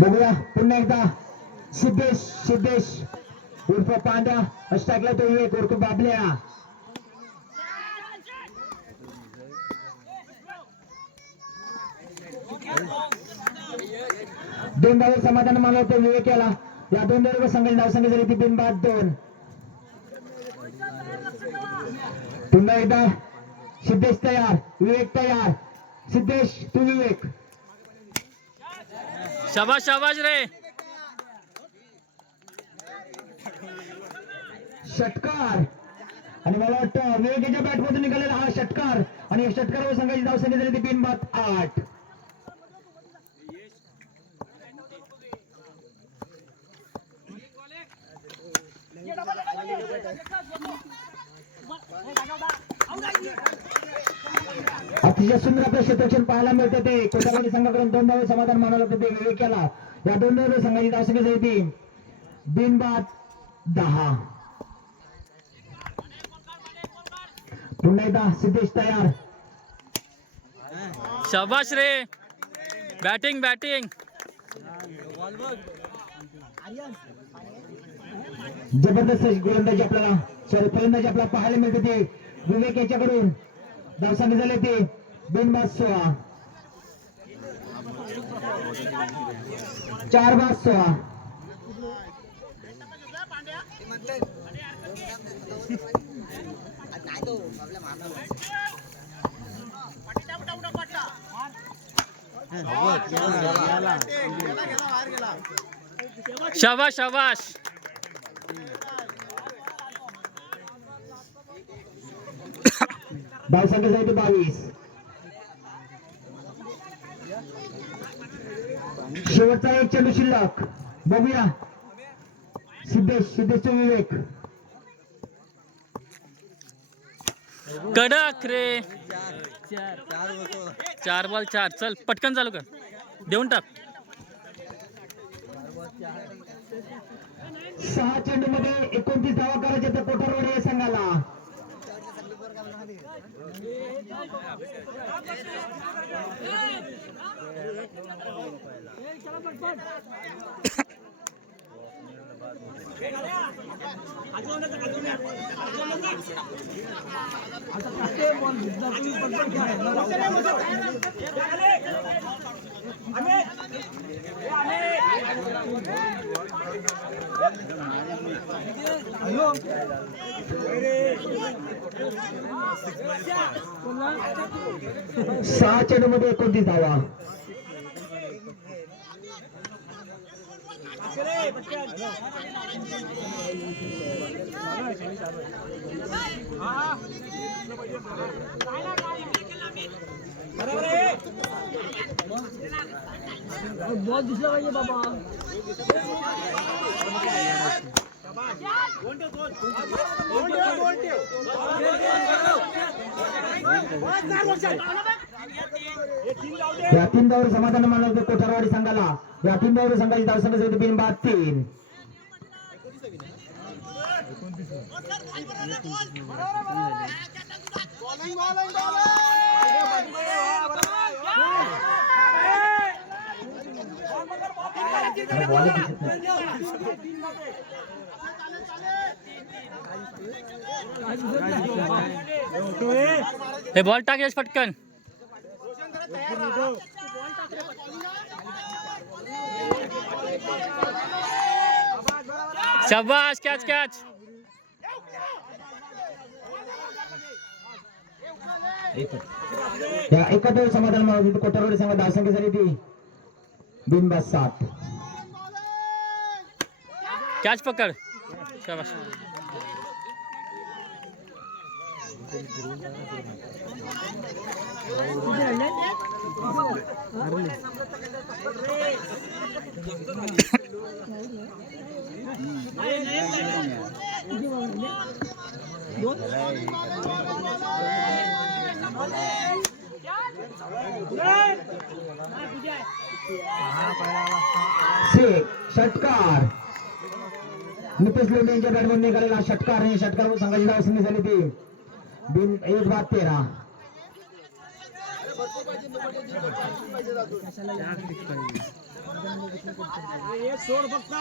बघूया पुन्हा एकदा सिद्धेश उर्फ पांड्या अष्टाकला तो विवेक उर्फ बाबल्या दोन धाव समाधान मानला होतो विवेक याला या दोन धाव संघाची धावसंख्या झाली ती बिनबाद 2 पुन्हा एकदा सिद्धेश तयार विवेक तयार सिद्धेश तू विवेक शाबाश शाबाश रे षटकार आणि मला वाटतं विवेकाच्या बॅटमधून निघालेला हा षटकार आणि षटकार संघाची धावसंख्या झाली ती बिनबाद 8 अतिशय सुंदर आपलं क्षेत्ररक्षण पाहायला मिळतं ते कोटावाडी संघाकडून दोन धावे समाधान मानवलं होतं ते विवेकाला या दोन धावे संघाची धावसंख्या झाली ती बिनबाद 10 पुन्हा एकदा सिद्धेश तयार शाबाश रे बॅटिंग जबरदस्त गोलंदाजी आपल्याला फलंदाजी आपल्याला पाहायला मिळते ते विवेक याच्याकडून धावसंख्या झाली ते बिनबाद 16 4-16 शाबाश शाबाश धावसंख्या झाली 22 शेवटचा एक चेंडू शिल्लक बघूया सिद्धेश विवेक कडक रे 4 बॉल 4 चल पटकन चालू कर देऊन टाक 6 चेंडू मध्ये 29 धावा करायच्या त्या कोठारवाडी या संघाला सहा चेंडू मध्ये 29 धावा बॉल दिसला पाहिजे बाबा या 3 धावांवर समाधान मानलं होतं कोठारवाडी संघाला या 3 धावांवर संघाची धावसंख्या झाली बिनबाद 3 हे बॉल टाक यश पटकन शाबाश कॅच या एकत्र समाधान मानलं होतं कोठारवाडी संघाची धावसंख्या झाली ती बिनबाद 7 कॅच पकड शाबाश षटकार नितेश लोंढे यांच्या बॅटमधून निघालेला षटकार आणि षटकार संघाची धावसंख्या झाली ती बिन 1-13. सोड फक्त